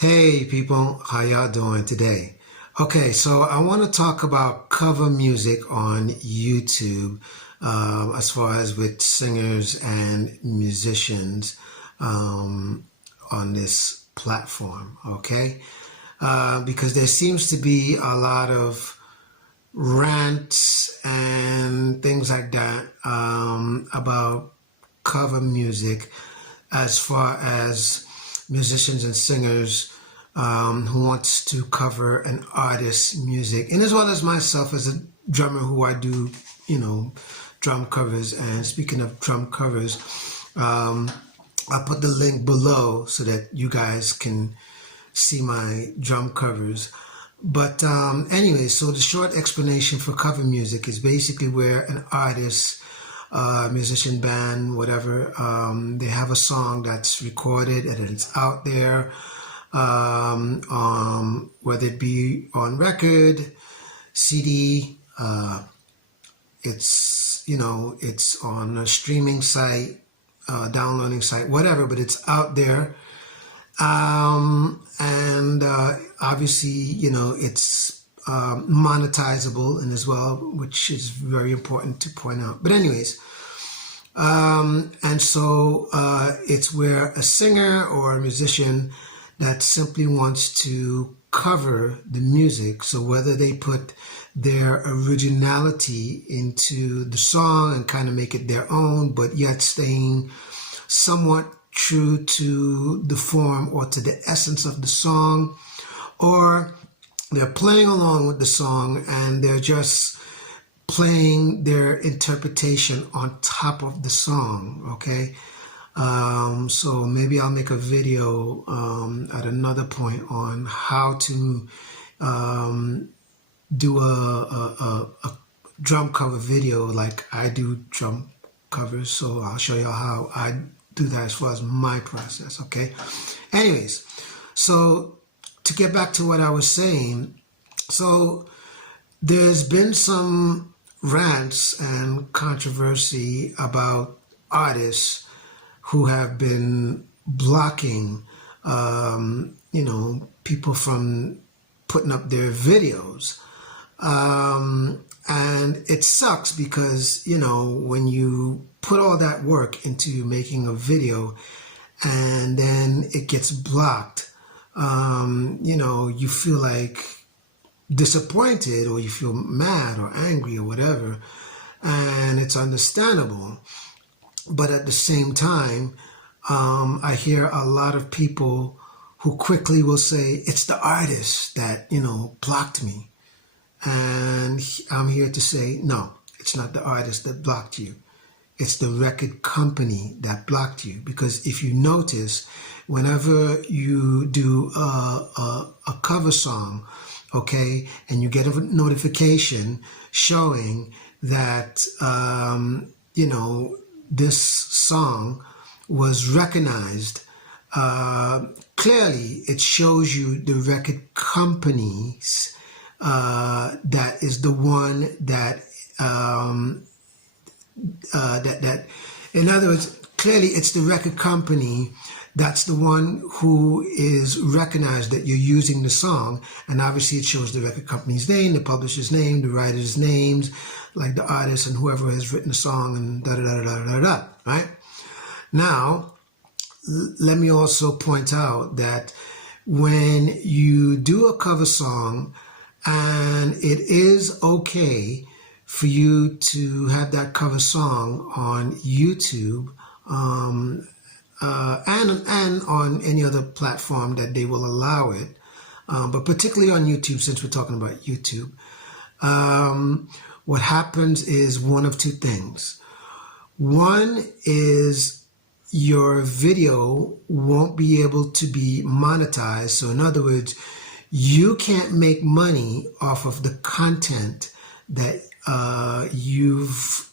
Hey people, how y'all doing today? Okay, so I want to talk about cover music on YouTube, as far as with singers and musicians on this platform, okay? Because there seems to be a lot of rants and things like that about cover music as far as musicians and singers who wants to cover an artist's music, and as well as myself as a drummer who I do, drum covers. And speaking of drum covers, I'll put the link below so that you guys can see my drum covers. But anyway, so the short explanation for cover music is basically where an artist, musician, band, whatever, they have a song that's recorded and it's out there, whether it be on record, CD, it's on a streaming site, downloading site, whatever, but it's out there. And obviously, it's monetizable and as well, which is very important to point out. But anyways, and so it's where a singer or a musician that simply wants to cover the music. So whether they put their originality into the song and kind of make it their own, but yet staying somewhat true to the form or to the essence of the song, or they're playing along with the song and they're just playing their interpretation on top of the song, okay? So maybe I'll make a video at another point on how to do a drum cover video like I do drum covers. So I'll show you how I do that as far as my process, okay? Anyways, so to get back to what I was saying, so there's been some rants and controversy about artists who have been blocking, people from putting up their videos. And it sucks because, when you put all that work into making a video and then it gets blocked, you feel like disappointed, or you feel mad or angry or whatever, and it's understandable. But at the same time, I hear a lot of people who quickly will say, it's the artist that, blocked me. And I'm here to say, no, it's not the artist that blocked you. It's the record company that blocked you. Because if you notice, whenever you do a cover song, okay, and you get a notification showing that, this song was recognized, clearly it shows you the record companies that is the one that, in other words, clearly it's the record company that's the one who is recognized that you're using the song. And obviously it shows the record company's name, the publisher's name, the writer's names, like the artist and whoever has written the song, and da-da-da-da-da-da, right? Now, let me also point out that when you do a cover song, and it is okay for you to have that cover song on YouTube, and on any other platform that they will allow it, but particularly on YouTube, since we're talking about YouTube, what happens is one of two things. One is your video won't be able to be monetized. So in other words, you can't make money off of the content that you've,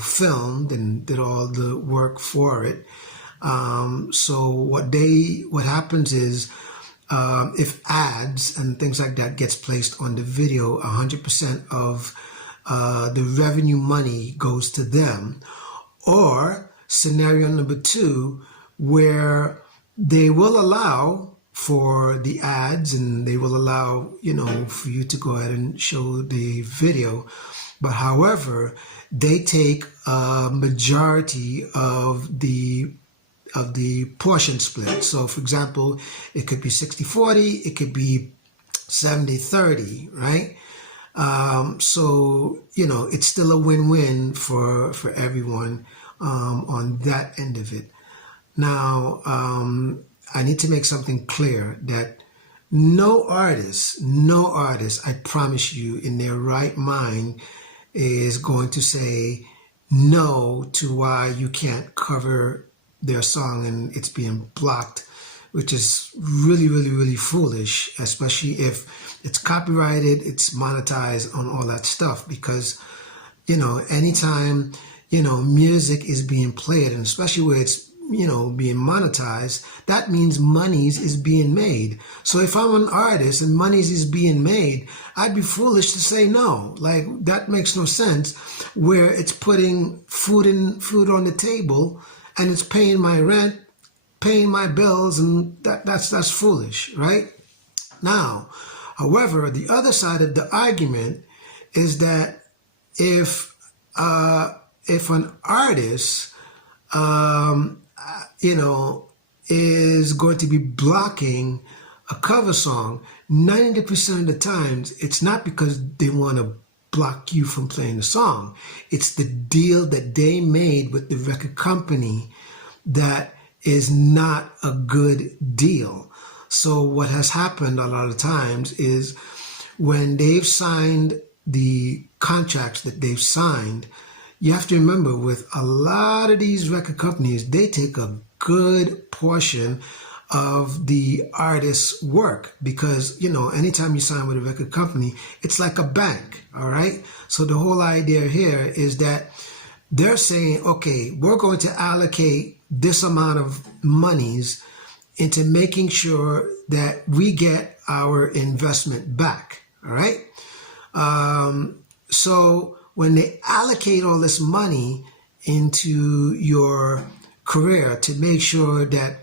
filmed and did all the work for it. So what happens is, if ads and things like that gets placed on the video, 100% of the revenue money goes to them. Or scenario number two, where they will allow for the ads, and they will allow, for you to go ahead and show the video. But however, they take a majority of the portion split. So for example, it could be 60-40, it could be 70-30, right? So, it's still a win-win for everyone on that end of it. Now, I need to make something clear that no artist, I promise you, in their right mind is going to say no to why you can't cover their song and it's being blocked, which is really, really, really foolish, especially if it's copyrighted, it's monetized on all that stuff. Because, anytime, music is being played, and especially where it's, being monetized, that means monies is being made. So if I'm an artist and monies is being made, I'd be foolish to say no. Like, that makes no sense, where it's putting food on the table and it's paying my rent, paying my bills, and that's foolish, right? Now, however, the other side of the argument is that if an artist is going to be blocking a cover song, 90% of the times, it's not because they want to block you from playing the song. It's the deal that they made with the record company that is not a good deal. So what has happened a lot of times is when they've signed the contracts that they've signed, you have to remember, with a lot of these record companies, they take a good portion of the artist's work, because, anytime you sign with a record company, it's like a bank, all right? So the whole idea here is that they're saying, okay, we're going to allocate this amount of monies into making sure that we get our investment back, all right? So when they allocate all this money into your career to make sure that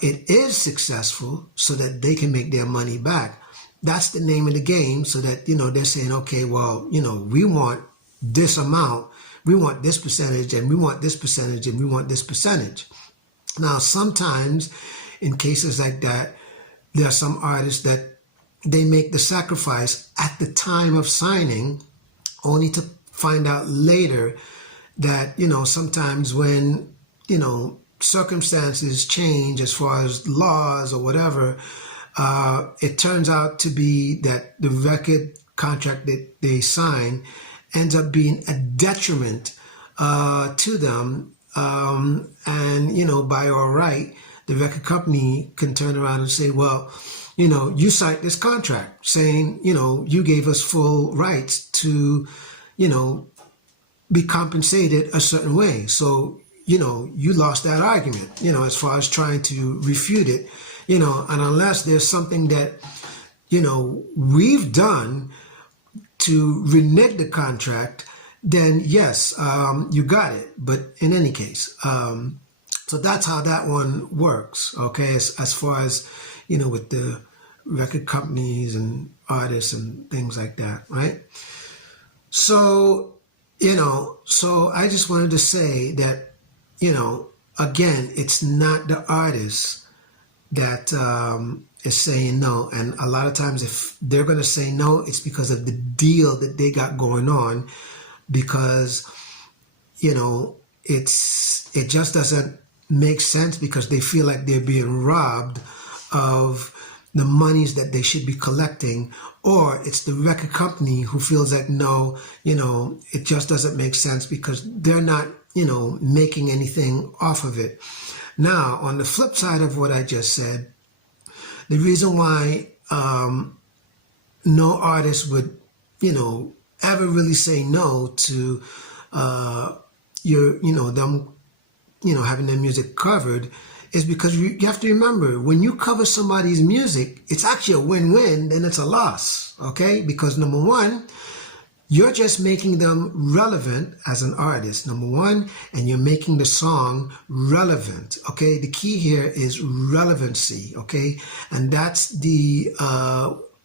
it is successful so that they can make their money back, that's the name of the game. So that, they're saying, okay, well, we want this amount, we want this percentage, and we want this percentage, and we want this percentage. Now, sometimes in cases like that, there are some artists that they make the sacrifice at the time of signing, only to find out later that, sometimes when, circumstances change as far as laws or whatever, it turns out to be that the record contract that they sign ends up being a detriment to them. And, by all right, the record company can turn around and say, well, you signed this contract saying, you gave us full rights to, be compensated a certain way. So, you lost that argument, as far as trying to refute it, and unless there's something that, we've done to renege the contract, then yes, you got it. But in any case, so that's how that one works, okay, as far as, with the record companies and artists and things like that, right? So, so I just wanted to say that, again, it's not the artist that is saying no. And a lot of times if they're going to say no, it's because of the deal that they got going on, because, it just doesn't make sense, because they feel like they're being robbed of the monies that they should be collecting, or it's the record company who feels like, no, it just doesn't make sense because they're not, making anything off of it. Now, on the flip side of what I just said, the reason why no artist would, ever really say no to them, having their music covered, is because you have to remember, when you cover somebody's music, it's actually a win-win, then it's a loss, okay? Because number one, You're just making them relevant as an artist, number one, and you're making the song relevant, okay? The key here is relevancy, okay? And that's the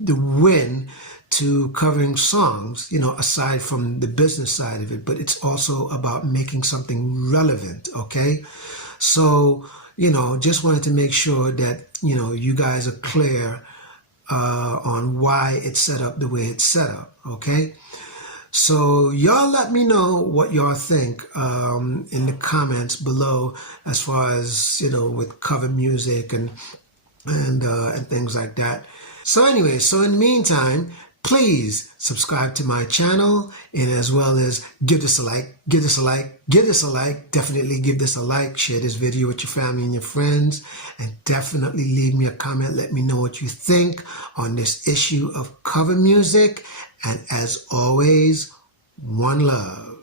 win to covering songs, you know, aside from the business side of it, but it's also about making something relevant, okay? So, you know, just wanted to make sure that, you know, you guys are clear on why it's set up the way it's set up, okay? So y'all let me know what y'all think in the comments below, as far as, you know, with cover music and things like that. So anyway, so in the meantime, please subscribe to my channel, and as well as give this a like, give this a like, give this a like, definitely give this a like, share this video with your family and your friends, and definitely leave me a comment. Let me know what you think on this issue of cover music. And as always, one love.